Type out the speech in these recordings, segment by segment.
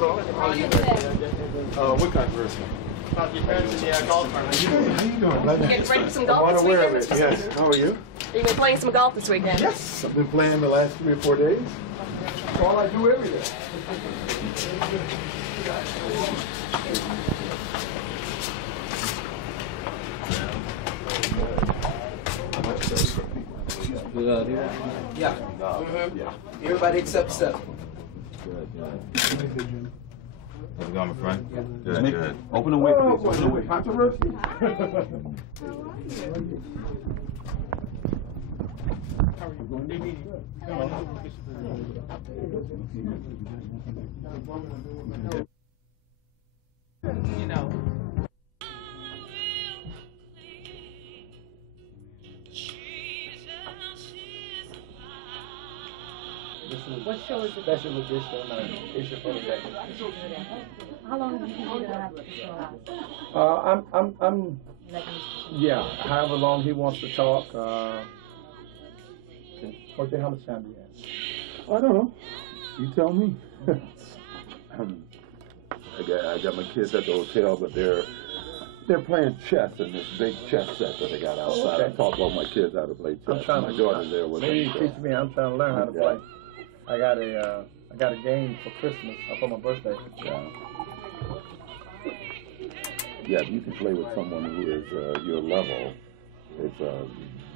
What controversy? About your parents in the golf tournament. How you doing, brother? Getting ready for some golf this I'm unaware weekend? of it, yes. How are you? You've been playing some golf this weekend? Yes, I've been playing the last 3 or 4 days. That's all I do every day. Yeah. Everybody except Seth. Good. How's it going, my friend? Good, good. Open the way, please. Open the way. Controversy? You know. What show is it? Special edition issue for the day. How long do you think you're gonna have to show I'm yeah, however long he wants to talk. Okay, how much time do you have? I don't know. You tell me. I got my kids at the hotel, but they're playing chess in this big chess set that they got outside. Okay. I taught all my kids how to play chess. I'm trying my to daughter's there with maybe me. you teach me. I'm trying to learn how to play. I got a game for Christmas for my birthday. Yeah, if you can play with someone who is your level, it's a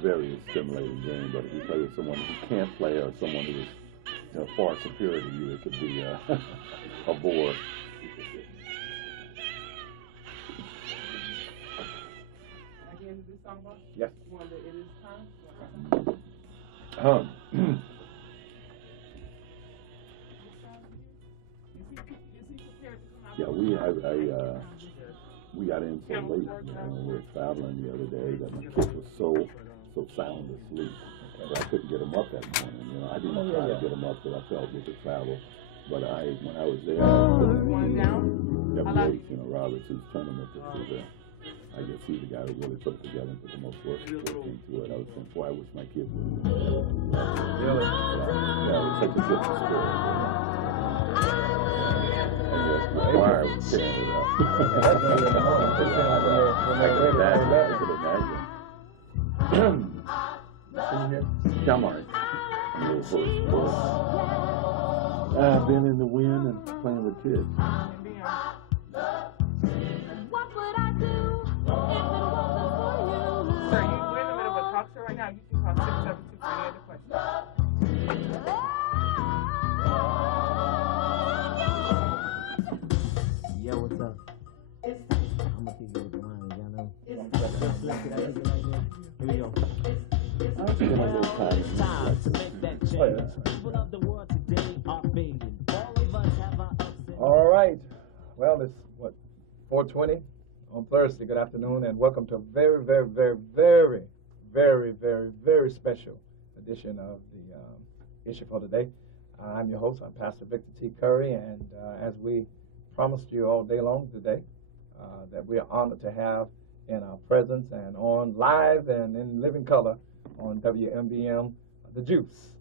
very stimulating game. But if you play with someone who can't play or someone who is far superior to you, it could be a bore. Again, this song about? Yes. One that it is time. Yeah, we got in so late, we were traveling the other day that my kids were so sound asleep that I couldn't get them up that morning. I didn't try to get them up because I felt we could travel. But when I was there, Roberts, whose tournament this is, I guess he's the guy who really put it together and put the most work into it. I was saying, boy, I wish my kids would do that. Really? Yeah, it was such a good story. The choir was tearing it up. Come on. I've been in the wind and playing with kids. What would I do if it wasn't for you? Sir, we're in the middle of a talk show right now. You can call 672 for any other questions. Yo, what's up? I'm gonna keep you with the line, y'all know. Here we go. Time to make that change. People of the world today are fading. All of us have our ups and All right. Well, it's 4:20 on Thursday. Good afternoon, and welcome to a very, very, very, very, very, very, very special edition of the issue for today. I'm your host. I'm Pastor Victor T. Curry, and as we promised you all day long today, that we are honored to have in our presence and on live and in living color on WMBM, the Juice,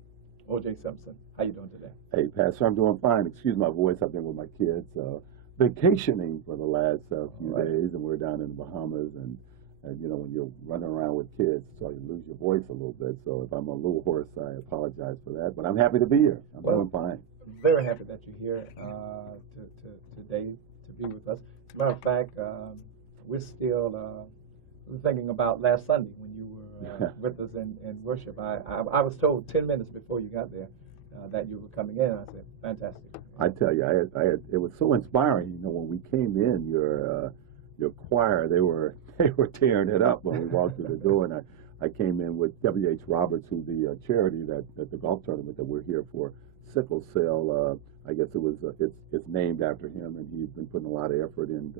O.J. Simpson. How you doing today? Hey, Pastor, I'm doing fine. Excuse my voice. I've been with my kids vacationing for the last few days, and we're down in the Bahamas. And when you're running around with kids, so you lose your voice a little bit. So if I'm a little hoarse, I apologize for that. But I'm happy to be here. I'm doing fine. Very happy that you're here today to be with us. As a matter of fact, we're still thinking about last Sunday when you were with us in worship. I was told 10 minutes before you got there that you were coming in. I said, fantastic. I tell you, it was so inspiring. When we came in, your choir, they were tearing it up when we walked through the door, and I came in with W.H. Roberts, who's the charity that the golf tournament that we're here for, sickle cell. I guess it's named after him, and he's been putting a lot of effort in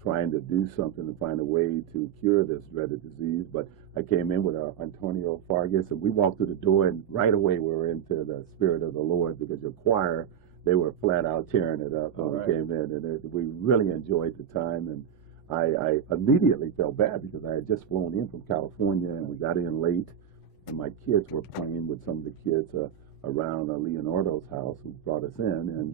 trying to do something to find a way to cure this dreaded disease. But I came in with Antonio Fargas, and we walked through the door, and right away we were into the Spirit of the Lord, because your choir, they were flat out tearing it up when we came in, and we really enjoyed the time. And I immediately felt bad because I had just flown in from California, and we got in late, and my kids were playing with some of the kids around Leonardo's house, who brought us in,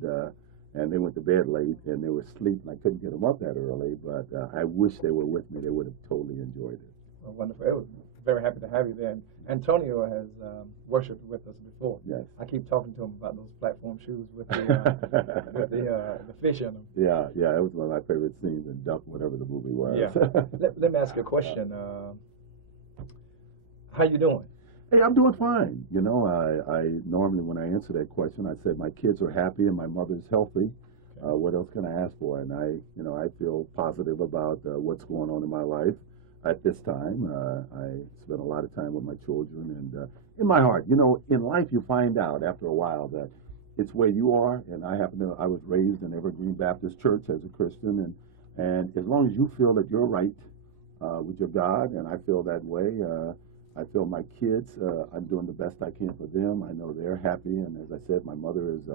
and they went to bed late, and they were asleep, and I couldn't get them up that early, but I wish they were with me. They would have totally enjoyed it. Well, wonderful. It was very happy to have you there. And Antonio has worshipped with us before. Yes. I keep talking to him about those platform shoes with the fish in them. Yeah, it was one of my favorite scenes in Duck, whatever the movie was. Yeah. Let me ask you a question. How you doing? Hey, I'm doing fine. You know, I normally, when I answer that question, I said my kids are happy and my mother's healthy. What else can I ask for? And I feel positive about what's going on in my life at this time. I spend a lot of time with my children, and in my heart, you know, in life you find out after a while that it's where you are. And I was raised in Evergreen Baptist Church as a Christian, and as long as you feel that you're right with your God, and I feel that way. I feel my kids, I'm doing the best I can for them. I know they're happy, and as I said, my mother is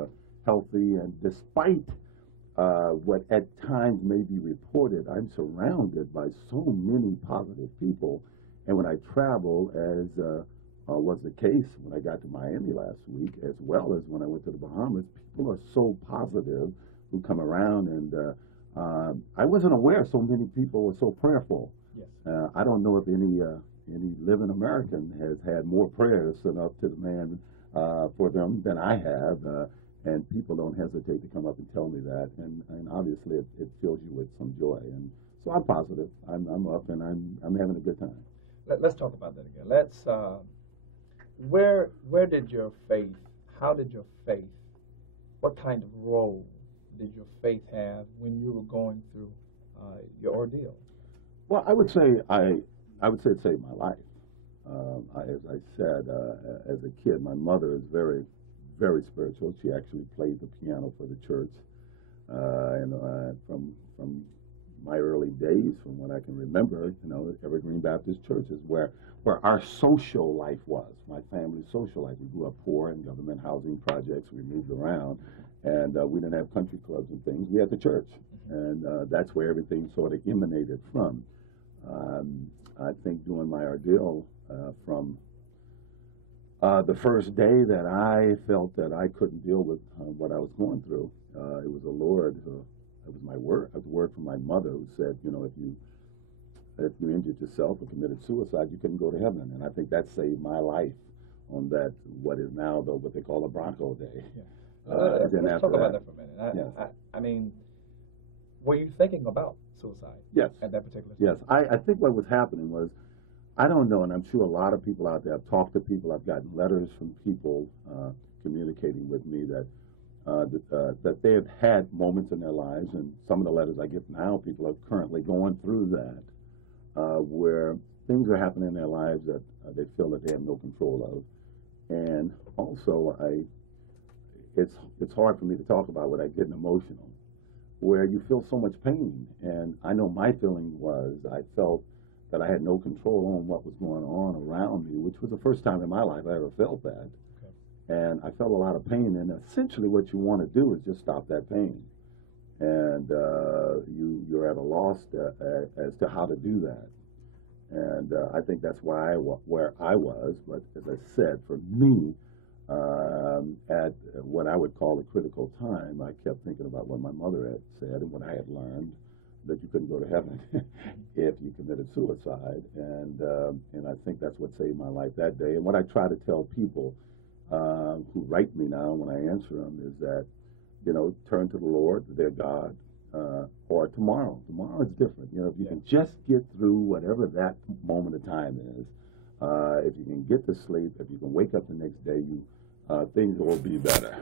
healthy, and despite what at times may be reported, I'm surrounded by so many positive people. And when I travel, as was the case when I got to Miami last week, as well as when I went to the Bahamas, people are so positive who come around, and I wasn't aware so many people were so prayerful. Yes. I don't know if any living American has had more prayers sent up to the man for them than I have, and people don't hesitate to come up and tell me that, and obviously it fills you with some joy, and so I'm positive. I'm up, and I'm having a good time. Let's talk about that again. Let's where did your faith? How did your faith? What kind of role did your faith have when you were going through your ordeal? Well, I would say it saved my life. As I said, as a kid, my mother is very, very spiritual. She actually played the piano for the church, and from my early days, from what I can remember, you know, Evergreen Baptist Church is where our social life was. My family's social life. We grew up poor in government housing projects. We moved around, and we didn't have country clubs and things. We had the church, and that's where everything sort of emanated from. I think during my ordeal, from the first day that I felt that I couldn't deal with what I was going through, it was the Lord. It was my word. A word from my mother who said, you know, if you injured yourself or committed suicide, you couldn't go to heaven. And I think that saved my life on that, what is now though what they call a Bronco Day. Yeah. Let's talk about that for a minute. I mean, were you thinking about suicide? Yes. At that particular time? Yes. I think what was happening was, I don't know, and I'm sure a lot of people out there, I've talked to people, I've gotten letters from people communicating with me that they have had moments in their lives, and some of the letters I get now, people are currently going through that, where things are happening in their lives that they feel that they have no control of. And also, it's hard for me to talk about without getting emotional, where you feel so much pain. And I know my feeling was, I felt that I had no control on what was going on around me, which was the first time in my life I ever felt that. And I felt a lot of pain, and essentially what you want to do is just stop that pain. And you're at a loss as to how to do that. And I think that's where I was. But as I said, for me, at what I would call a critical time, I kept thinking about what my mother had said and what I had learned, that you couldn't go to heaven if you committed suicide. And I think that's what saved my life that day. And what I try to tell people who write me now when I answer them is that, you know, turn to the Lord, their God, or tomorrow. Tomorrow is different. You know, if you can just get through whatever that moment of time is, if you can get to sleep, if you can wake up the next day, things will be better.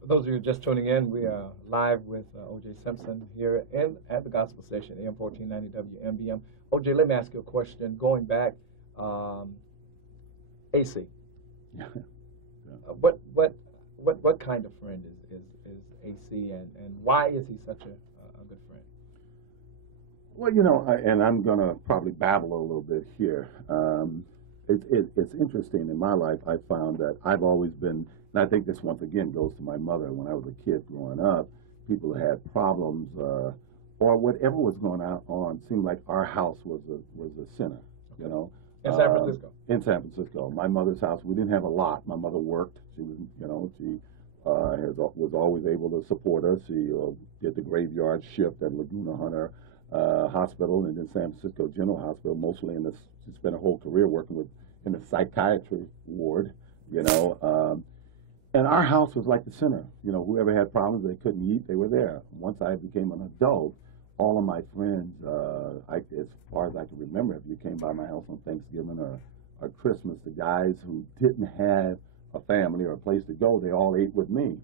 For those of you just tuning in, we are live with O.J. Simpson here at the Gospel Station, AM 1490 WMBM. O.J., let me ask you a question. Going back, AC. Yeah. What kind of friend is AC, and why is he such a good friend? Well, you know, and I'm going to probably babble a little bit here. It's interesting. In my life, I found that I've always been, and I think this once again goes to my mother. When I was a kid growing up, people had problems or whatever was going on seemed like our house was a center, you know. In San Francisco? In San Francisco. My mother's house, we didn't have a lot. My mother worked. She was, you know, she was always able to support us. He did the graveyard shift at Laguna Hunter Hospital and then San Francisco General Hospital, mostly in this. He spent a whole career working in the psychiatry ward, you know. And our house was like the center. You know, whoever had problems, they couldn't eat, they were there. Once I became an adult, all of my friends, as far as I can remember, if you came by my house on Thanksgiving or Christmas, the guys who didn't have a family or a place to go, they all ate with me.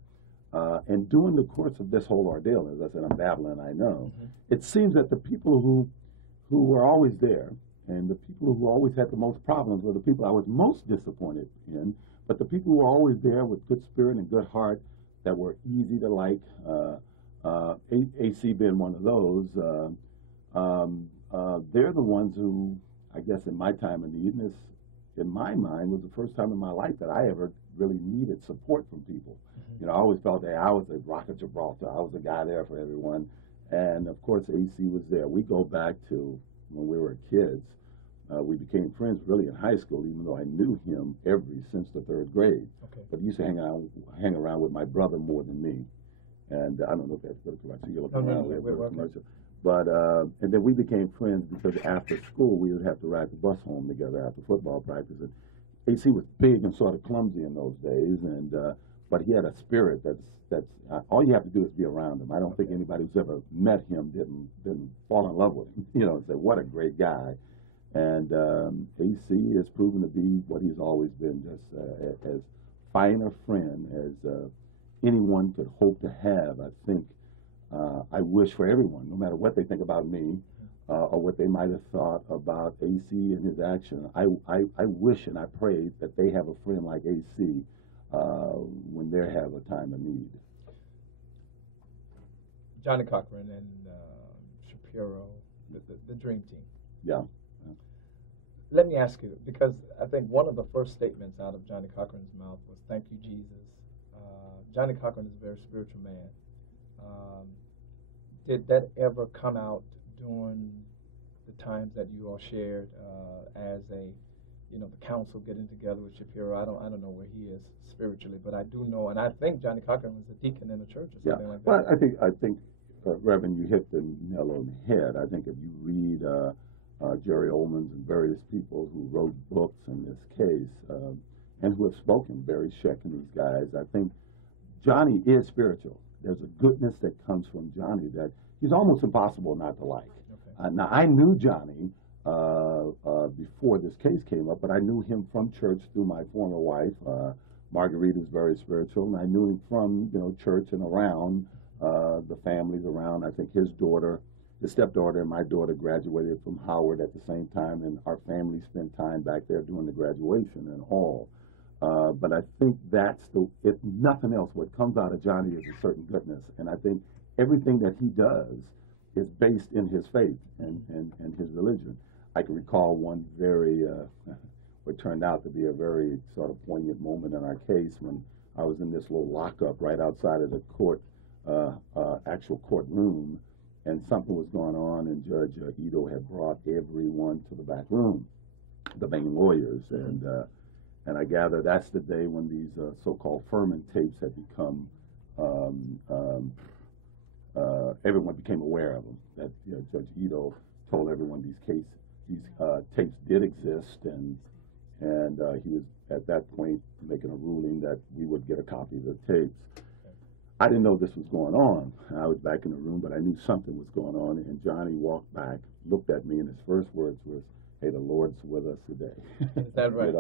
And during the course of this whole ordeal, as I said, I'm babbling, I know, it seems that the people who were always there and the people who always had the most problems were the people I was most disappointed in. But the people who were always there with good spirit and good heart that were easy to like, AC being one of those, they're the ones who, I guess in my time of need, and this, in my mind, was the first time in my life that I ever really needed support from people. You know, I always felt that I was the Rock of Gibraltar. I was the guy there for everyone. And, of course, AC was there. We go back to when we were kids. We became friends really in high school, even though I knew him since the third grade. Okay. But he used to hang around with my brother more than me. And I don't know if that's good or correct. You're looking around. Commercial. But, and then we became friends because after school, we would have to ride the bus home together after football practice. And AC was big and sort of clumsy in those days, and but he had a spirit that's all you have to do is be around him. I don't think anybody who's ever met him didn't fall in love with him, you know, and say, what a great guy. And AC has proven to be what he's always been, just as fine a friend as anyone could hope to have. I think I wish for everyone, no matter what they think about me or what they might have thought about AC and his action, I wish and I pray that they have a friend like AC when they have a time of need. Johnny Cochran and Shapiro, the Dream Team. Yeah. Let me ask you, because I think one of the first statements out of Johnny Cochran's mouth was, "Thank you, Jesus." Johnny Cochran is a very spiritual man. Did that ever come out during the times that you all shared as the council getting together with Shapiro? I don't know where he is spiritually, but I do know, and I think Johnny Cochran was a deacon in the church or something like that. Well, I think, Reverend, you hit the nail on the head. I think if you read Jerry Ullman's and various people who wrote books in this case and who have spoken, Barry Sheck and these guys, I think Johnny is spiritual. There's a goodness that comes from Johnny that he's almost impossible not to like. Okay. Now, I knew Johnny before this case came up, but I knew him from church through my former wife. Marguerite is very spiritual, and I knew him from church and around the families around. I think his daughter, his stepdaughter and my daughter graduated from Howard at the same time, and our family spent time back there doing the graduation and all. But I think that's if nothing else, what comes out of Johnny is a certain goodness. And I think everything that he does is based in his faith and his religion. I can recall one very, what turned out to be a very sort of poignant moment in our case when I was in this little lockup right outside of the court, actual courtroom, and something was going on, and Judge Ito had brought everyone to the back room, the main lawyers, and I gather that's the day when these so-called Furman tapes had become, everyone became aware of them. That Judge Ito told everyone these tapes did exist, and he was at that point making a ruling that we would get a copy of the tapes. I didn't know this was going on. I was back in the room, but I knew something was going on, and Johnny walked back, looked at me, and his first words was, "Hey, the Lord's with us today." Is that right?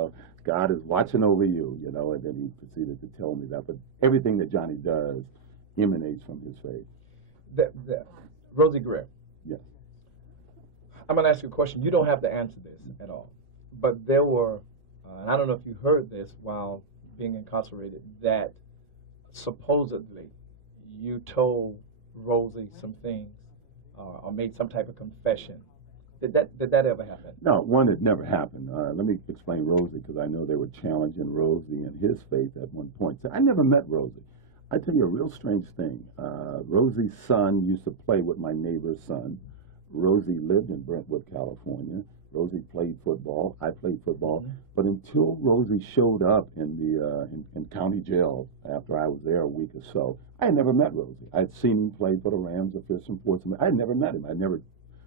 God is watching over you, and then he proceeded to tell me that. But everything that Johnny does emanates from his faith. Rosie Greer. Yes. I'm going to ask you a question. You don't have to answer this at all. But there were, and I don't know if you heard this while being incarcerated, that supposedly you told Rosie some things or made some type of confession. Did that ever happen? No, one, it never happened. Let me explain Rosie, because I know they were challenging Rosie and his faith at one point. So I never met Rosie. I tell you a real strange thing. Rosie's son used to play with my neighbor's son. Rosie lived in Brentwood, California. Rosie played football. I played football. But until Rosie showed up in the in county jail after I was there a week or so, I had never met Rosie. I'd seen him play for the Rams or Pearson Portsmouth. I had never met him. I never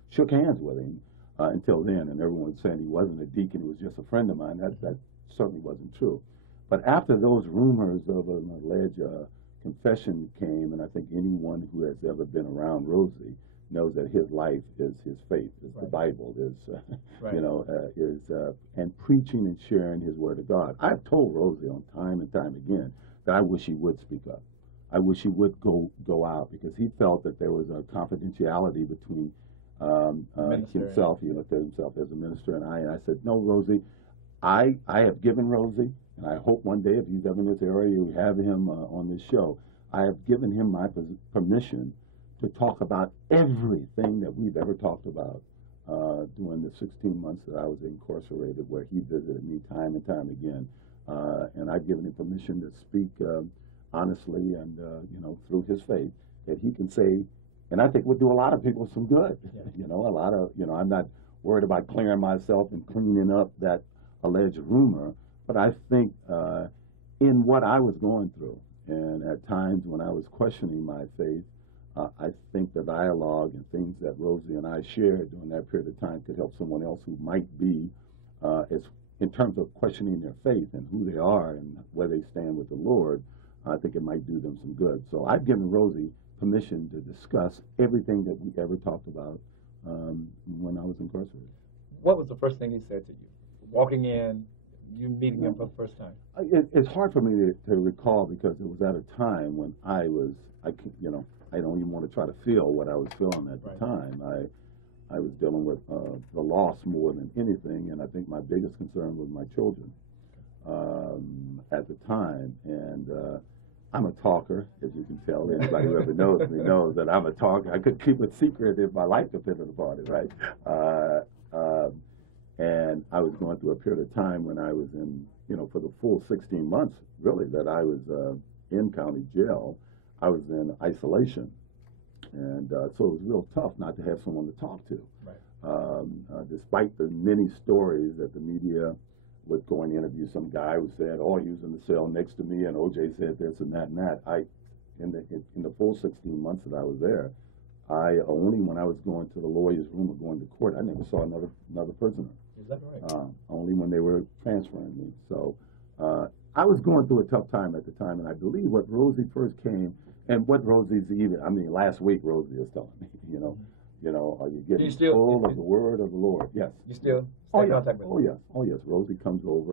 shook hands with him until then. And everyone was saying he wasn't a deacon. He was just a friend of mine. That certainly wasn't true. But after those rumors of an alleged confession came, and I think anyone who has ever been around Rosie knows that his life is his faith, is the Bible, is and preaching and sharing his word of God. I've told Rosie on time and time again that I wish he would speak up. I wish he would go out, because he felt that there was a confidentiality between himself. He looked at himself as a minister and I. And I said, no, Rosie, I have given Rosie, and I hope one day if he's ever in this area, you have him on this show. I have given him my permission to talk about everything that we've ever talked about during the 16 months that I was incarcerated, where he visited me time and time again. And I've given him permission to speak honestly and, through his faith, that he can say, and I think would do a lot of people some good. Yeah. I'm not worried about clearing myself and cleaning up that alleged rumor, but I think in what I was going through, and at times when I was questioning my faith, I think the dialogue and things that Rosie and I shared during that period of time could help someone else who might be, in terms of questioning their faith and who they are and where they stand with the Lord. I think it might do them some good. So I've given Rosie permission to discuss everything that we ever talked about when I was incarcerated. What was the first thing he said to you? Walking in, you meeting him for the first time? It's hard for me to recall, because it was at a time when I don't even want to try to feel what I was feeling at the time. I was dealing with the loss more than anything, and I think my biggest concern was my children at the time. And I'm a talker, as you can tell. Anybody who ever knows me knows that I'm a talker. I could keep it secret if my life depended upon it, right? And I was going through a period of time when I was in, for the full 16 months, really, that I was in county jail. I was in isolation, and so it was real tough not to have someone to talk to. Right. Despite the many stories that the media would go and interview some guy who said, "Oh, he was in the cell next to me, and OJ said this and that and that." In the full 16 months that I was there, only when I was going to the lawyer's room or going to court, I never saw another prisoner. Is that right? Only when they were transferring me. So I was going through a tough time at the time, and I believe what Rosie first came. And what Rosie's last week Rosie is telling me, are you getting full of the word of the Lord? Yes. You still stay in contact with her? Oh, yes. Rosie comes over.